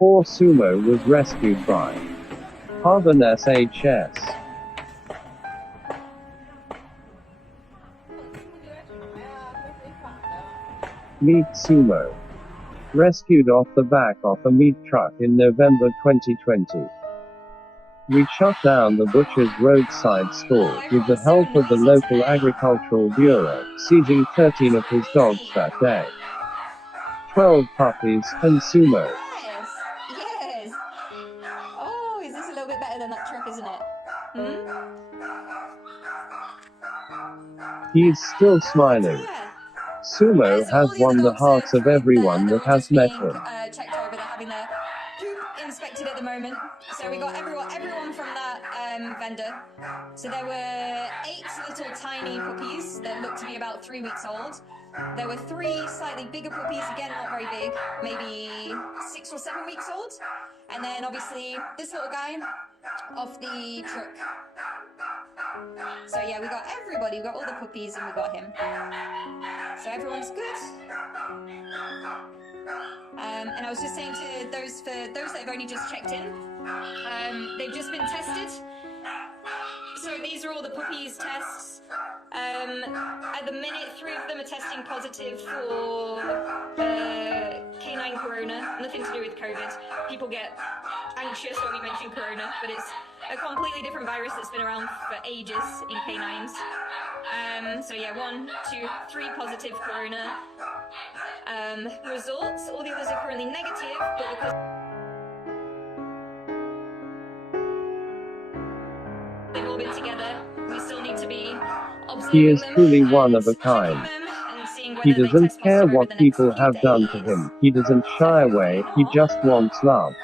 Poor Sumo was rescued by Harbin SHS. Meet Sumo. Rescued off the back of a meat truck in November 2020. We shut down the butcher's roadside stall, with the help of the local agricultural bureau, seizing 13 of his dogs that day. 12 puppies, and Sumo. Yes, yes. Oh, is this a little bit better than that truck, isn't it? He's still smiling. Sumo has won the hearts of everyone that has met him. Checked over, they're having their poop inspected at the moment. So we got everyone from that vendor. So there were 8 little tiny puppies that looked to be about 3 weeks old. There were 3 slightly bigger puppies, again not very big, maybe 6 or 7 weeks old. And then obviously this little guy off the truck. So yeah, we got everybody, we got all the puppies and we got him. So everyone's good. And I was just saying to those that have only just checked in, they've just been tested. So these are all the puppies' tests. At the minute, 3 of them are testing positive for canine corona. Nothing to do with COVID. People get anxious when we mention corona, but it's a completely different virus that's been around for ages in canines. So yeah, 1, 2, 3 positive corona results. All the others are currently negative, but because they've all been together, we still need to be observing He is them truly and one of a checking kind. them and seeing He whether they doesn't test care positive over what the next people few have done to days. him. He doesn't shy away, he just wants love.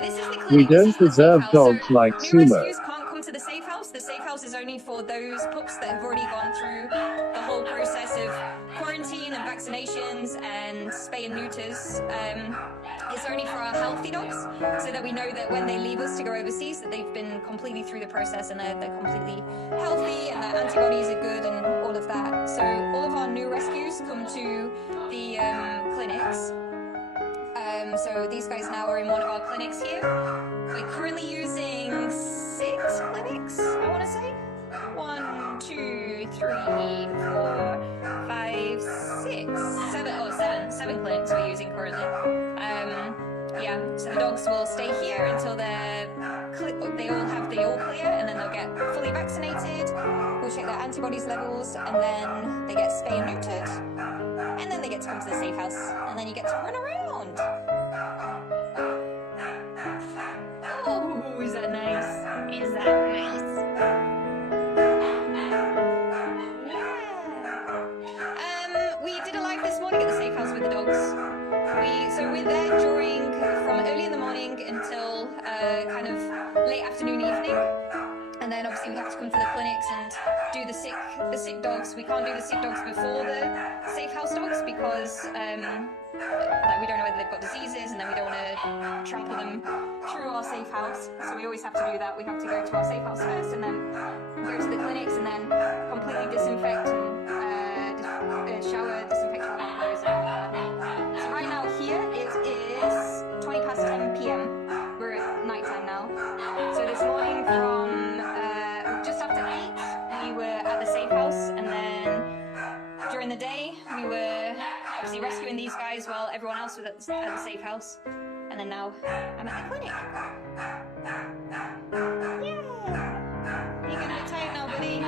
This is the clinic. We This don't is the safe deserve house. dogs So like new Sumo. rescues can't come to the safe house. The safe house is only for those pups that have already gone through the whole process of quarantine and vaccinations and spay and neuters. It's only for our healthy dogs, so that we know that when they leave us to go overseas, that they've been completely through the process and they're completely healthy and their antibodies are good and all of that. So all of our new rescues come to the clinics. So these guys now are in one of our clinics here. We're currently using 6 clinics, I want to say. 1, 2, 3, 4, 5, 6, 7 clinics we're using currently. Yeah, so the dogs will stay here until they all have the all clear, and then they'll get fully vaccinated. We'll check their antibodies levels, and then they get spay and neutered, and then they get to come to the safe house, and then you get to run around. Oh, is that nice? Is that nice? Yeah. We did a live this morning at the safe house with the dogs. So we're there from early in the morning until kind of late afternoon, evening. And then obviously we have to come to the clinics and do the sick dogs. We can't do the sick dogs before the safe house dogs because we don't know whether they've got diseases, and then we don't want to trample them through our safe house. So we always have to do that. We have to go to our safe house first, and then go to the clinics, and then completely disinfect and shower, disinfect all our clothes and all of that. So right now here it is 20 past 10 p.m. We're at night time now. So this morning from just after 8 we were at the safe house, and then during the day we were obviously rescuing these guys while everyone else was at the safe house, and then now I'm at the clinic. Yeah. Are you getting a bit tired now, buddy?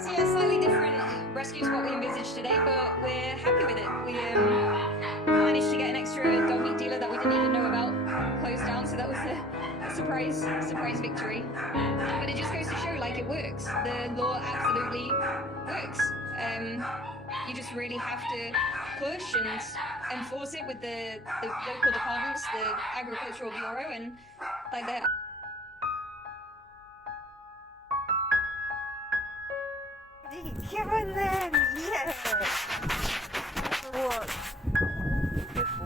So yeah, slightly different rescue to what we envisaged today, but we're happy with it. We managed to get an extra dog meat dealer that we didn't even know about closed down, so that was a surprise victory. But it just goes to show, like, it works. The law absolutely works. You just really have to push and enforce it with the local departments, the agricultural bureau, and like that. Come on then, yeah!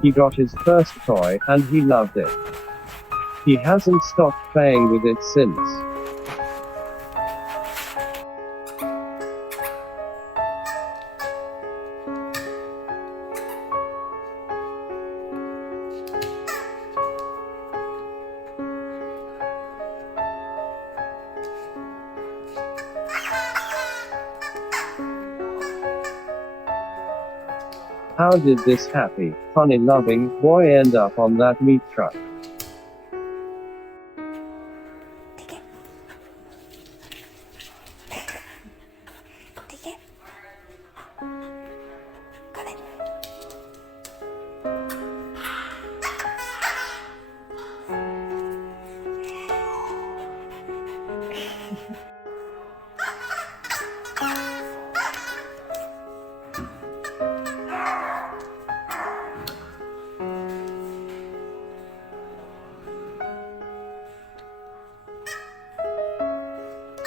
He got his first toy, and he loved it. He hasn't stopped playing with it since. How did this happy, funny loving boy end up on that meat truck? Take it. Take it. Got it.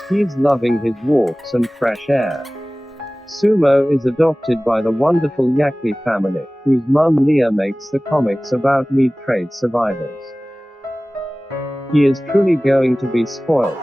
He's loving his walks and fresh air. Sumo is adopted by the wonderful Yakely family, whose mum Leah makes the comics about meat trade survivors. He is truly going to be spoiled.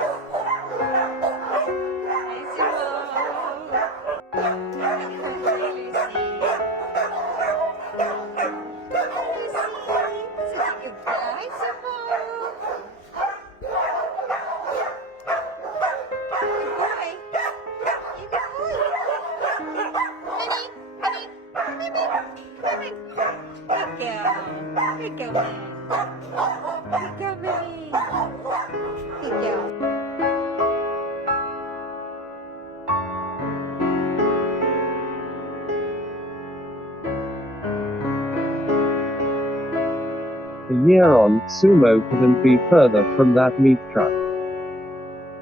A year on, Sumo couldn't be further from that meat truck.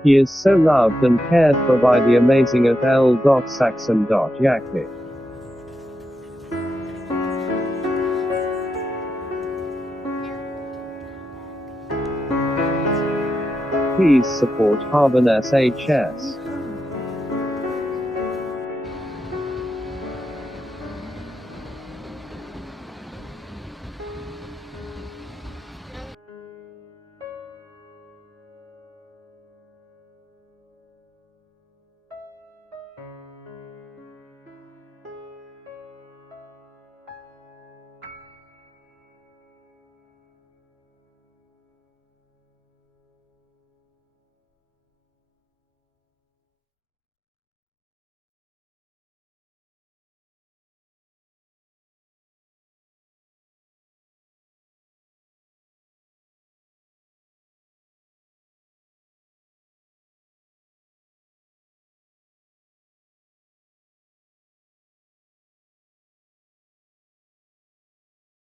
He is so loved and cared for by the amazing Saxon.Yakely. Please support Harbin SHS.